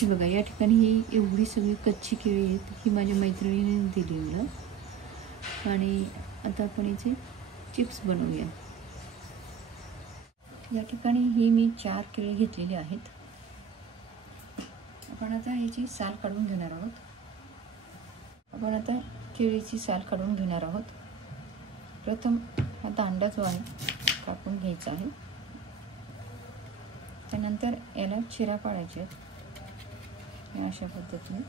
हे बघा या ठिकाणी ही एवढी सगळी कच्ची केळी आहेत, ही माझ्या मैत्रिणीने दिली मला. आणि आता आपण याचे चिप्स बनवूया. या ठिकाणी ही मी 4 केळी घेतलेली आहेत. आपण आता ह्याची साल काढून घेणार आहोत. आपण आता केळीची साल काढून घेणार आहोत. प्रथम हा दांडा जो आहे कापून घ्यायचा आहे. त्यानंतर याला चिरा पाडायचे आहेत अशा पद्धतीने.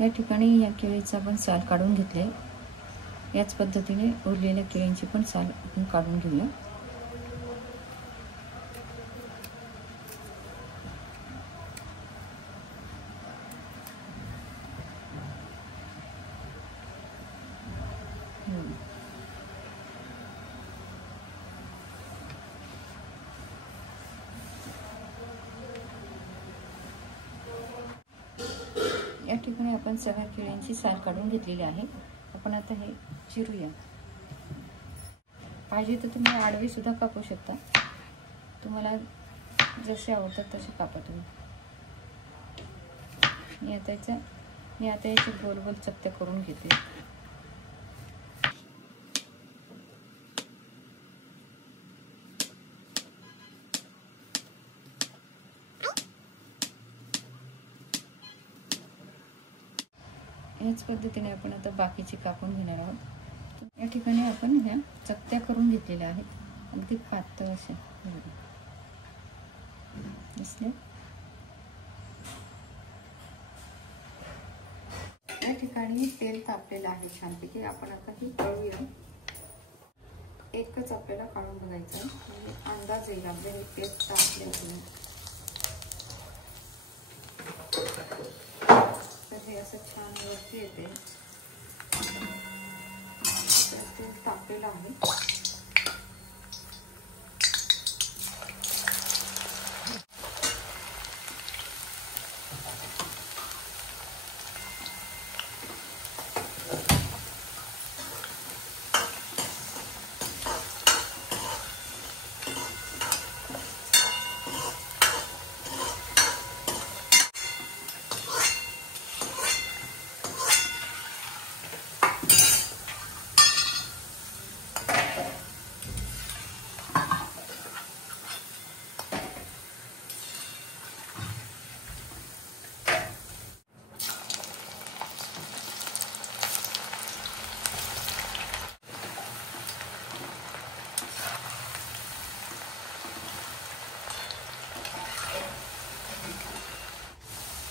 या ठिकाणी या केळीचा आपण साल काढून घेतले. याच पद्धतीने उरलेल्या केळींची पण साल आपण काढून घेऊया. या ठिकाणी आपण सगळ्या केळ्यांची साल काढून घेतलेली आहे. आपण आता हे चिरूया. पाहिजे तर तुम्ही आडवी सुद्धा कापू शकता. तुम्हाला जसे आवडतात तसे कापा तुम्ही. मी आता याचे गोल गोल चकत्या करून घेते. याच पद्धतीने आपण आता बाकीचे कापून घेणार आहोत. या ठिकाणी आपण ह्या चकत्या करून घेतलेल्या आहेत, अगदी पातळ अशा दिसले. या ठिकाणी तेल तापलेलं आहे छानपैकी. आपण आता ही तळूया. एकच आपल्याला काढून बघायचं आहे, म्हणजे अंदाज येईल आपल्याला तेल तापले असेल तर हे असं छान वरती येते. तर तेल तापलेलं आहे.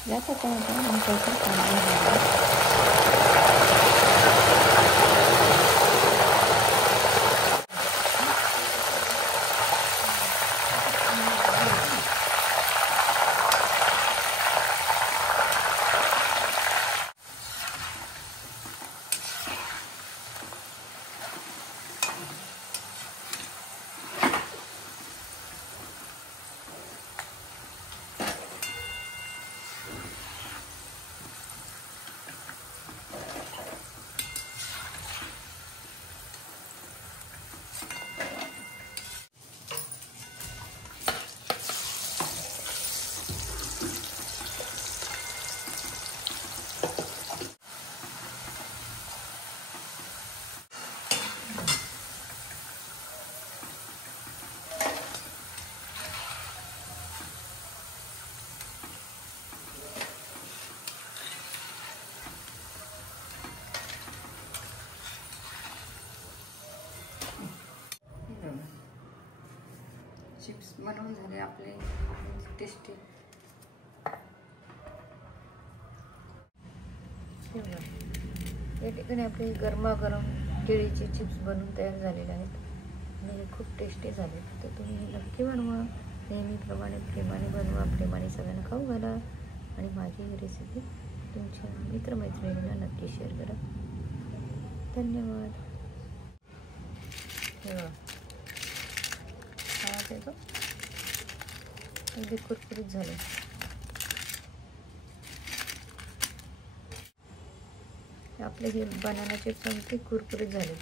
यात आपण आता नंतर चिप्स बनवून झाले आपले टेस्टी. या ठिकाणी आपले गरमागरम केळीचे चिप्स बनवून तयार झालेले आहेत आणि हे खूप टेस्टी झाले. तर तुम्ही हे नक्की बनवा, नेहमीप्रमाणे प्रेमाने बनवा, प्रेमाने सगळ्यांना खाऊ घाला आणि माझी ही रेसिपी तुमच्या मित्रमैत्रिणींना नक्की शेअर करा. धन्यवाद. आवाज येतो, अगदी कुरकुरीत झाले. आपले हे बनाना चिप्स अगदी कुरकुरीत झाले.